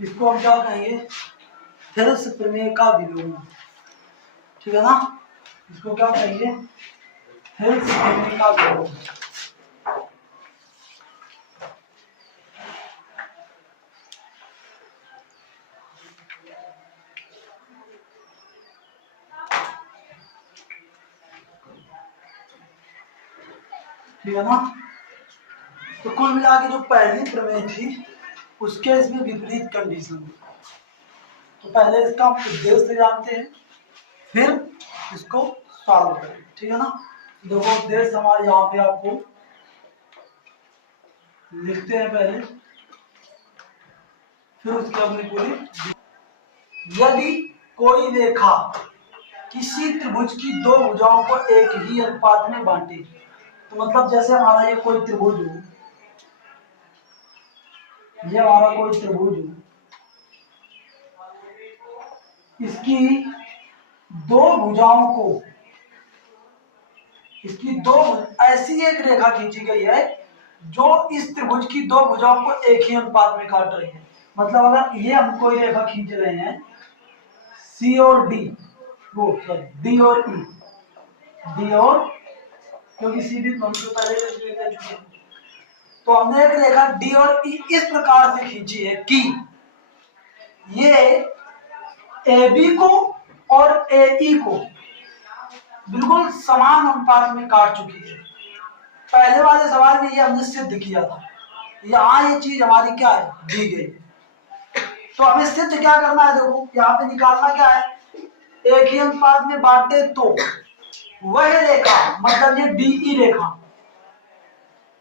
इसको हम क्या कहेंगे, थेल्स प्रमेय का विलोम। ठीक है ना, इसको क्या कहेंगे, थेल्स प्रमेय का विलोम। ठीक है ना, तो कुल मिला के जो पहली प्रमेय थी उसके इसमें विपरीत कंडीशन। तो पहले इसका हम उद्देश्य जानते हैं, फिर इसको सॉल्व करें। ठीक है ना, देखो उद्देश्य हमारे यहाँ पे आपको लिखते हैं पहले, फिर उसकी अपनी पूरी। यदि कोई रेखा किसी त्रिभुज की दो भुजाओं को एक ही अनुपात में बांटे, तो मतलब जैसे हमारा ये कोई त्रिभुज हो, ये हमारा कोई त्रिभुज हो, इसकी दो भुजाओं को, इसकी दो ऐसी एक रेखा खींची गई है जो इस त्रिभुज की दो भुजाओं को एक ही अनुपात में काट रही है। मतलब अगर ये हम कोई रेखा खींच रहे हैं सी और डी, वो डी और ई, डी और, क्योंकि सी भी हम तो पहले ले चुके हैं, तो हमने एक रेखा डी और ई इस प्रकार से खींची है कि ये ए बी को और ए ई को बिल्कुल समान अनुपात में काट चुकी है। पहले वाले सवाल में ये हमने सिद्ध किया था, यहाँ ये चीज हमारी क्या है, दी गई। तो हमें सिद्ध क्या करना है, देखो यहाँ पे निकालना क्या है, एक ही अनुपात में बांटे तो वह रेखा, मतलब ये डीई रेखा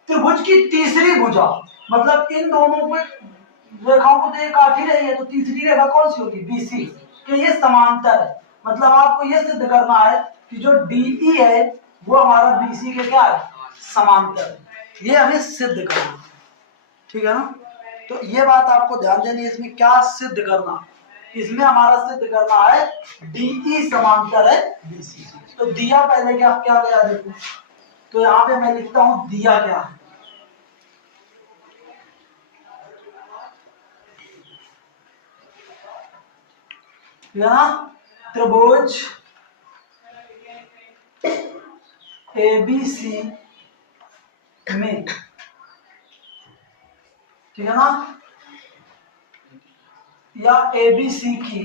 त्रिभुज की तीसरी भुजा, मतलब इन दोनों को रेखाओं को तो ये काट ही रही है, तो तीसरी रेखा कौन सी होगी, बीसी, कि ये समांतर है। मतलब आपको ये सिद्ध करना है कि जो डीई है वो हमारा बीसी के क्या है, समांतर है। ये हमें सिद्ध करना है। ठीक है ना, तो ये बात आपको ध्यान देनी है, इसमें क्या सिद्ध करना, इसमें हमारा सिद्ध करना है डीई समांतर है बीसी। तो दिया पहले क्या क्या गया देखो, तो यहाँ पे मैं लिखता हूं दिया क्या है, त्रिभुज एबीसी में, ठीक है ना, या एबीसी की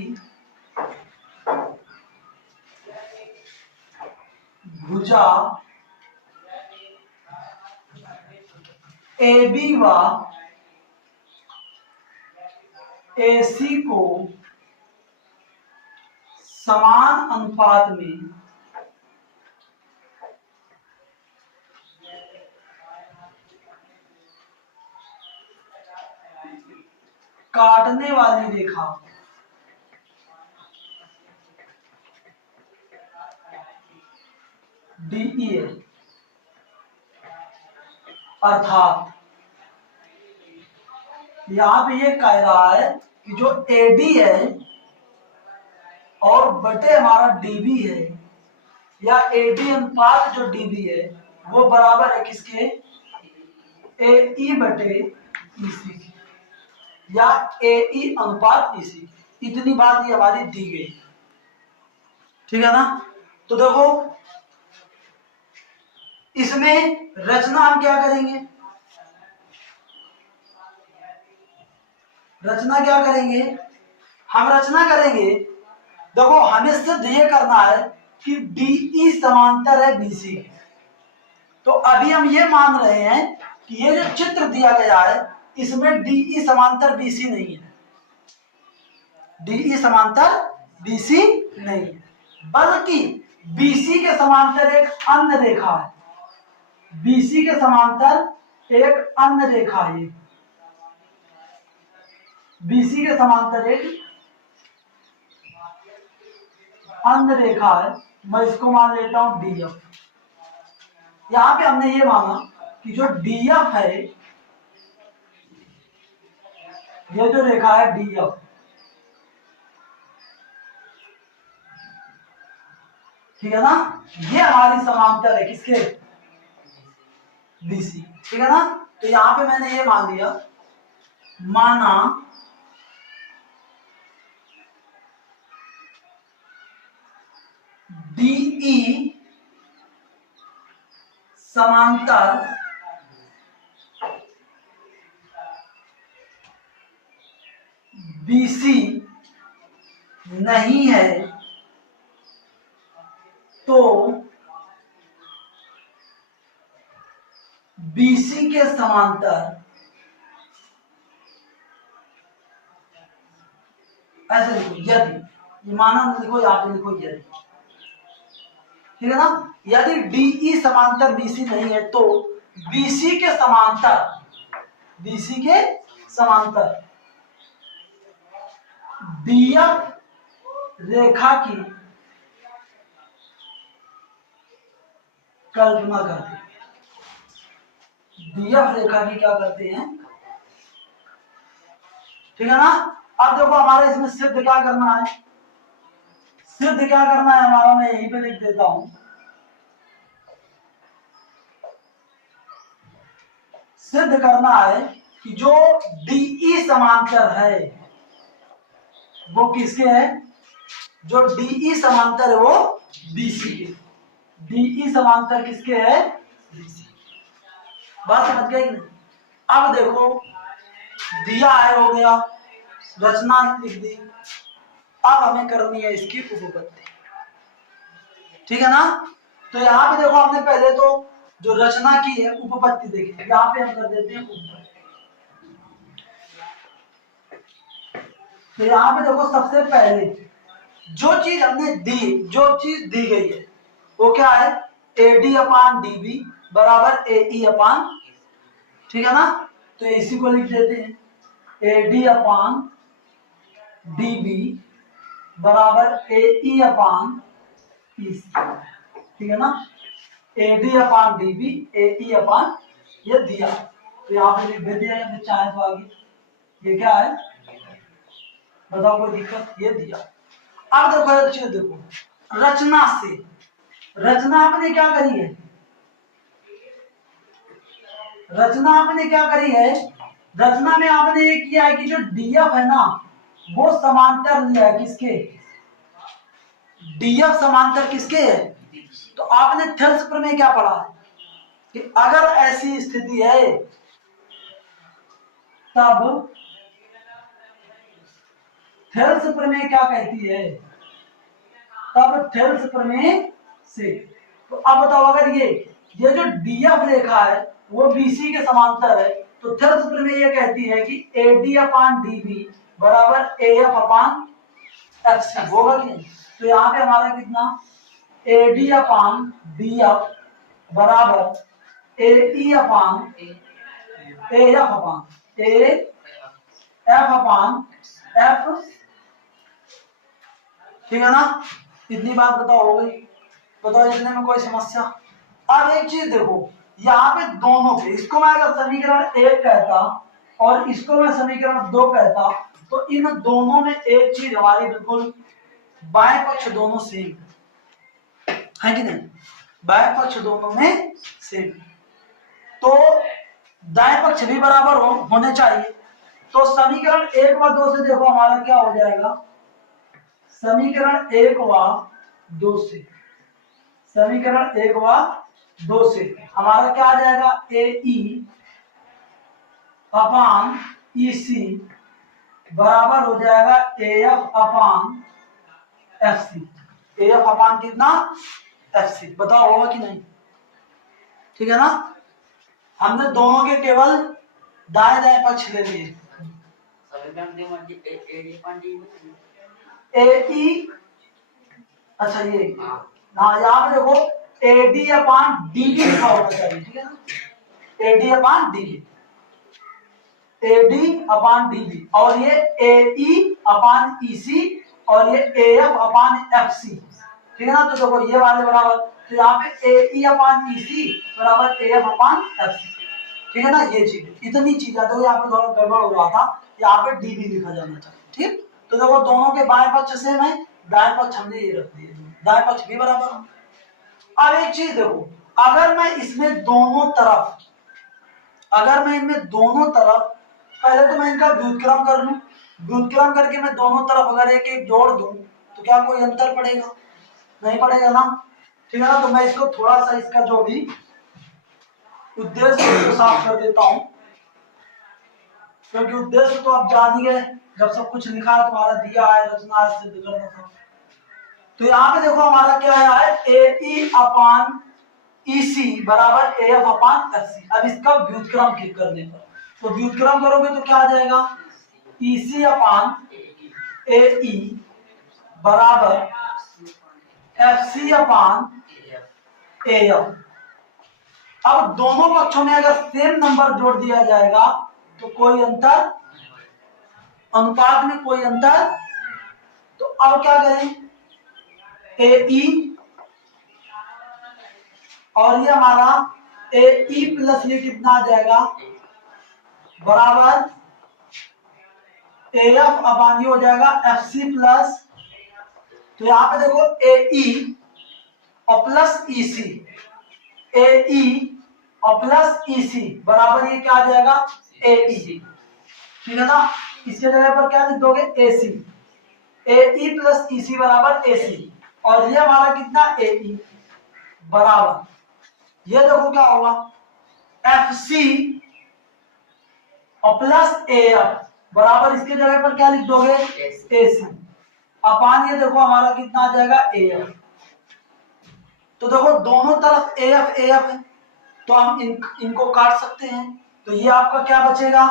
भुजा AB व AC को समान अनुपात में काटने वाली रेखा DE है। अर्थात यहां पे ये कह रहा है कि जो AB है और बटे हमारा DB है, या AB अनुपात जो DB है वो बराबर है किसके, AE बटे EC, या AE अनुपात EC। इतनी बात ये हमारी दी गई। ठीक है ना, तो देखो इसमें रचना हम क्या करेंगे, रचना क्या करेंगे, हम रचना करेंगे, देखो हमें सिर्फ ये करना है कि DE समांतर है BC। तो अभी हम ये मान रहे हैं कि ये जो चित्र दिया गया है इसमें DE समांतर BC नहीं है, DE समांतर BC नहीं है, बल्कि BC के समांतर एक अन्य रेखा है, BC के समांतर एक अन्य रेखा है, BC के समांतर एक अन्य रेखा है, मैं इसको मान लेता हूं DF। यहां पे हमने ये माना कि जो DF है, ये जो रेखा है DF, ठीक है ना, ये हमारी समांतर है किसके, BC। ठीक है ना, तो यहां पे मैंने ये मान लिया, माना DE समांतर BC नहीं है तो BC के समांतर, ऐसे लिखो यदि, ये माना लिखो, यहाँ पे लिखो यदि, ठीक है ना। यदि DE समांतर BC नहीं है तो BC के समांतर, BC के समांतर DF रेखा की कल्पना करते हैं। DF रेखा की क्या करते हैं, ठीक है ना। अब देखो हमारे इसमें सिद्ध क्या करना है, सिद्ध क्या करना है हमारा, मैं यहीं पे लिख देता हूं। सिद्ध करना है कि जो DE समांतर है वो किसके है, जो DE समांतर है वो BC के, DE समांतर किसके है, BC। बात समझ गए कि नहीं। अब देखो दिया है, हो गया, रचना लिख दी, अब हमें करनी है इसकी उपपत्ति, ठीक है ना। तो यहाँ पे देखो हमने पहले तो जो रचना की है उपपत्ति देखी, यहाँ पे हम कर देते हैं उपपत्ति। तो यहाँ पे देखो सबसे पहले जो चीज हमने दी, जो चीज दी गई है वो क्या है, AD अपान DB बराबर AE अपान, ठीक है ना। तो इसी को लिख देते हैं, AD अपान DB बराबर AE अपान EC, ठीक है ना। AD अपान DB AE अपान, ये दिया तो यहाँ पे लिख देते हैं, चाहे तो आगे ये क्या है, बताओ कोई दिक्कत, ये दिया। अब देखो एक चीज देखो, रचना से, रचना आपने क्या करी है, रचना आपने क्या करी है, रचना में आपने ये किया है कि जो DF है ना वो समांतर लिया है किसके, DF समांतर किसके है। तो आपने थेल्स प्रमेय क्या पढ़ा है कि अगर ऐसी स्थिति है तब थेल्स प्रमेय क्या कहती है, तब थेल्स प्रमेय से। तो अब बताओ अगर ये जो DF रेखा है वो BC के समांतर है तो थेल्स प्रमेय ये कहती है कि AD अपान DB बराबर AF अपान FC होगा कि नहीं। तो यहाँ पे हमारा कितना, AD अपान DF बराबर AE अपान AF अपान AF अपान F, ठीक है ना। इतनी बात बताओ हो गई, बताओ इतने में कोई समस्या। अब एक चीज देखो, यहाँ पे दोनों पे, इसको मैं अगर समीकरण 1 कहता और इसको मैं समीकरण 2 कहता तो इन दोनों में एक चीज हमारी बिल्कुल, बाएं पक्ष दोनों सेम है कि नहीं, बाएं पक्ष दोनों में सेम, तो दाएं पक्ष भी बराबर होने चाहिए। तो समीकरण 1 व 2 से देखो हमारा क्या हो जाएगा, समीकरण 1 व 2 से, समीकरण 1 व 2 से हमारा क्या आ जाएगा, AE अपान EC बराबर हो जाएगा AF अपान FC, AF अपान कितना, FC। बताओ होगा कि नहीं, ठीक है ना। हमने दोनों के केवल दाएं दाएं पक्ष ले लिए, AE, अच्छा ये हाँ, यहाँ पे देखो AD अपान DB लिखा होना चाहिए, ठीक है ना, AD अपान DB, AD अपान DB, और ये AE अपान EC और ये AF अपान FC, ठीक है ना। तो देखो ये वाले बराबर, तो यहाँ पे AE अपान EC बराबर AF अपान FC, ठीक है ना। ये चीज, इतनी चीजें, तो यहाँ पे थोड़ा गड़बड़ हो रहा था, यहाँ पे DB लिखा जाना चाहिए, ठीक। तो देखो दोनों के बाएं पक्ष सेम है, दाएं पक्ष हमने ये रख दिए, दाएं पक्ष भी बराबर है। अब एक चीज देखो, अगर मैं इसमें दोनों तरफ, अगर मैं इनमें दोनों तरफ, पहले तो मैं इनका व्युत्क्रम कर लूं, व्युत्क्रम करके मैं दोनों तरफ अगर एक एक जोड़ दूं तो क्या कोई अंतर पड़ेगा, नहीं पड़ेगा ना, ठीक है ना। तो मैं इसको थोड़ा सा इसका जो भी उद्देश्य है उसको साफ कर देता हूं, क्योंकि उद्देश्य तो आप जान ही गए, जब सब कुछ लिखा है तुम्हारा दिया है, रचना है, सिद्ध करना था। तो यहाँ पे देखो हमारा क्या है, ए ई अपान ई सी बराबर A F upon F C. अब इसका व्युत्क्रम ठीक करने पर, तो व्युत्क्रम करोगे तो क्या आ जाएगा, ई सी अपान ए ई बराबर F C upon A F. अब दोनों पक्षों में अगर सेम नंबर जोड़ दिया जाएगा तो कोई अंतर, अनुपात में कोई अंतर। तो अब क्या करें, ए ई और ये हमारा ए ई प्लस ये कितना आ जाएगा बराबर ए एफ अपान ये हो जाएगा एफ सी प्लस, तो यहां पे देखो ए ई और प्लस ई सी, ए ई और प्लस ई सी बराबर ये क्या आ जाएगा ए ई, ठीक है ना। इसके जगह पर क्या लिख दोगे, ए सी, ए ई प्लस ई सी बराबर ए सी, और ये हमारा कितना ए ई बराबर, ये देखो क्या होगा एफ सी और प्लस ए एफ बराबर, इसके जगह पर क्या लिख दोगे ए सी अपान ये देखो हमारा कितना आ जाएगा ए एफ। तो देखो दोनों तरफ ए एफ है, तो हम इनको काट सकते हैं। तो ये आपका क्या बचेगा,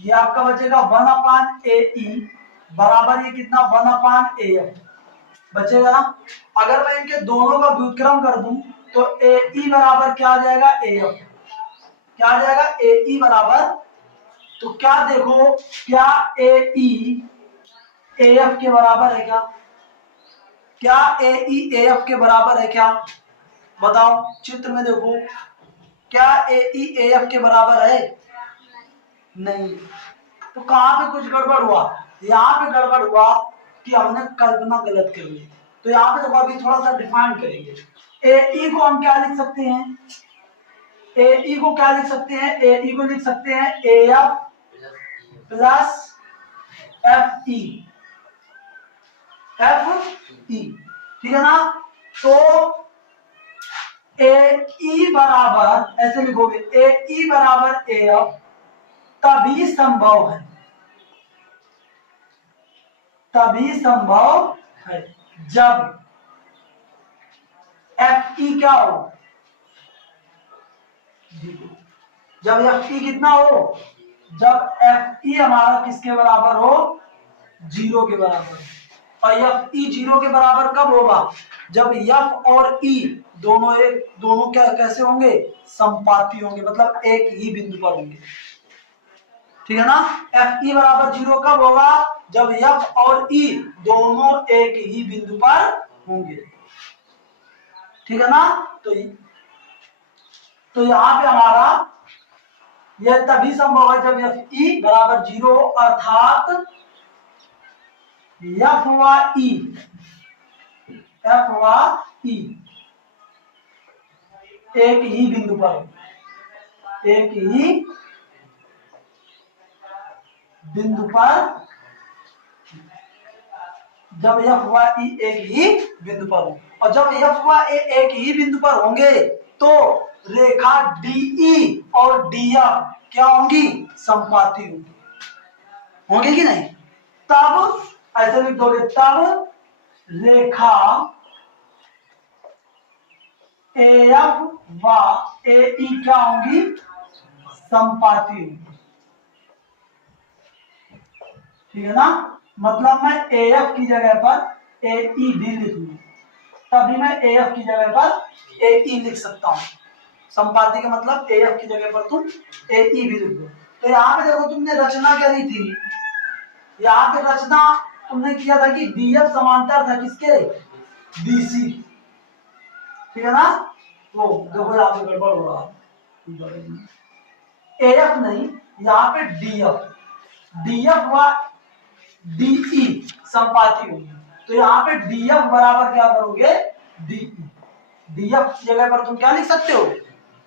ये आपका बचेगा 1 अपान ए ई बराबर ये कितना 1 अपान ए एफ बचेगा ना। अगर मैं इनके दोनों का व्युत्क्रम कर दूं तो ए ई बराबर क्या आ जाएगा ए एफ, क्या आ जाएगा ए ई बराबर, तो क्या देखो क्या ए ई ए एफ के बराबर है क्या, क्या ए ई ए एफ के बराबर है क्या, बताओ चित्र में देखो, क्या ए ई ए एफ के बराबर है, नहीं। तो कहां पे कुछ गड़बड़ हुआ, यहाँ पे गड़बड़ हुआ कि हमने कल्पना गलत कर ली। तो यहाँ पे देखो अभी थोड़ा सा डिफाइन करेंगे, ए ई को हम क्या लिख सकते हैं, ए ई को क्या लिख सकते हैं, ए ई को लिख सकते हैं A F plus F E, F E, ठीक है ना। तो ए ई बराबर ऐसे लिखोगे, ए ई बराबर ए एफ तभी संभव है, तभी संभव है जब एफ ई क्या हो, जब एफ ई कितना हो, जब एफ ई हमारा किसके बराबर हो, 0 के बराबर। और एफ ई 0 के बराबर कब होगा, जब एफ और ई दोनों क्या कैसे होंगे, संपाती होंगे, मतलब एक ही बिंदु पर होंगे, ठीक है ना। एफ ई बराबर 0 कब होगा, जब एफ और ई दोनों एक ही बिंदु पर होंगे, ठीक है ना। तो यहाँ पे हमारा यह तभी संभव है जब एफ ई बराबर 0 हो, अर्थात एफ व ई एक ही बिंदु पर, एक ही बिंदु पर, जब एफ व ई एक ही बिंदु पर हो, और जब एफ व ए एक ही बिंदु पर होंगे तो रेखा डीई और डीएफ क्या होंगी, संपाती होंगी, होंगे कि नहीं। तब ऐसे लिख दोगे, तब रेखा एएफ व एई क्या होंगी, संपाती होंगी, ठीक है ना। मतलब मैं एएफ की जगह पर एई भी लिख लूं, तभी मैं एएफ की जगह पर एई लिख सकता हूं। संपाती का मतलब एएफ की जगह पर तुम एई भी लिख दो। तो यहाँ पे देखो तुमने रचना करी थी, यहाँ पे रचना तुमने किया था कि डीएफ समांतर था किसके, बीसी, ठीक है ना। वो देखो यहाँ पे गड़बड़ हो रहा है, एएफ नहीं, यहाँ पे डीएफ, डीएफ व डीई संपाती होगी। तो यहाँ पे डीएफ बराबर क्या करोगे, डीई, डीएफ की जगह पर तुम क्या लिख सकते हो,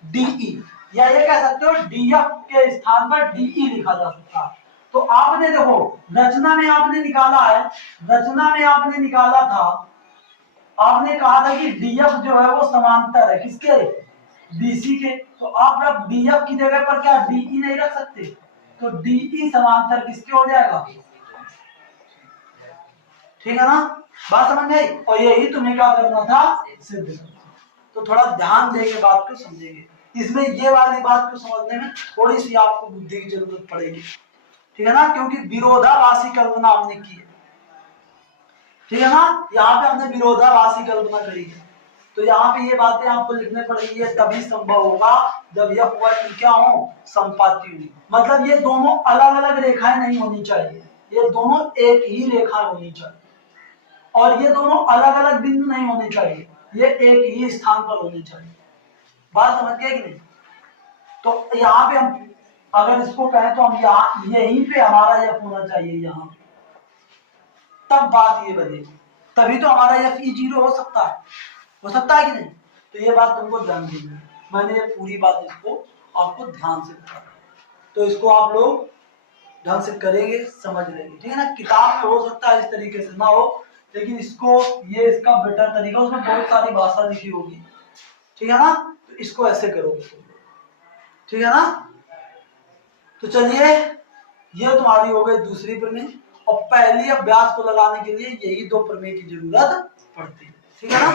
डीई, या ये कह सकते हो डीएफ के स्थान पर डीई लिखा जा सकता है। तो आपने देखो रचना में आपने निकाला है, रचना में आपने निकाला था आपने कहा था कि डीएफ जो है वो समांतर है किसके, बीसी के, तो आप जब डीएफ की जगह पर क्या डीई नहीं रख सकते, तो डीई समांतर किसके हो जाएगा, ठीक है ना, बात समझ में आई। और यही तुम्हें क्या करना था, सिद्ध करना। तो थोड़ा ध्यान देके बात को समझेंगे, इसमें ये वाली बात को समझने में थोड़ी सी आपको बुद्धि की जरूरत पड़ेगी, ठीक है ना, क्योंकि विरोधाभासी कल्पना हमने की है, ठीक है ना, यहाँ पे हमने विरोधाभासी कल्पना करी है, तो यहाँ पे ये बातें आपको लिखने पड़ेगी, ये तभी संभव होगा जब यह हुआ क्या हो, संपाती हुई, मतलब ये दोनों अलग अलग रेखाएं नहीं होनी चाहिए, ये दोनों एक ही रेखा होनी चाहिए, और ये दोनों अलग अलग बिंदु नहीं होने चाहिए, ये एक ही स्थान पर होने चाहिए, बात समझ गए कि नहीं। तो यहाँ पे हम अगर इसको कहें तो हम यहाँ यहीं पे हमारा यह होना चाहिए, यहाँ तब बात ये बनेगी, तभी तो हमारा एफ ई 0 हो सकता है कि नहीं। तो ये बात तुमको ध्यान देनी है, मैंने ये पूरी बात इसको आपको ध्यान से बता, तो इसको आप लोग ढंग से करेंगे, समझ लेंगे, ठीक है ना। किताब में हो सकता है इस तरीके से ना हो, लेकिन इसको ये इसका बेटर तरीका, उसमें बहुत सारी भाषा लिखी होगी, ठीक है ना, तो इसको ऐसे करोगे तुम, ठीक है ना। तो चलिए, ये तुम्हारी हो गई दूसरी प्रमेय, और पहली अभ्यास को लगाने के लिए यही दो प्रमेय की जरूरत पड़ती है, ठीक है ना।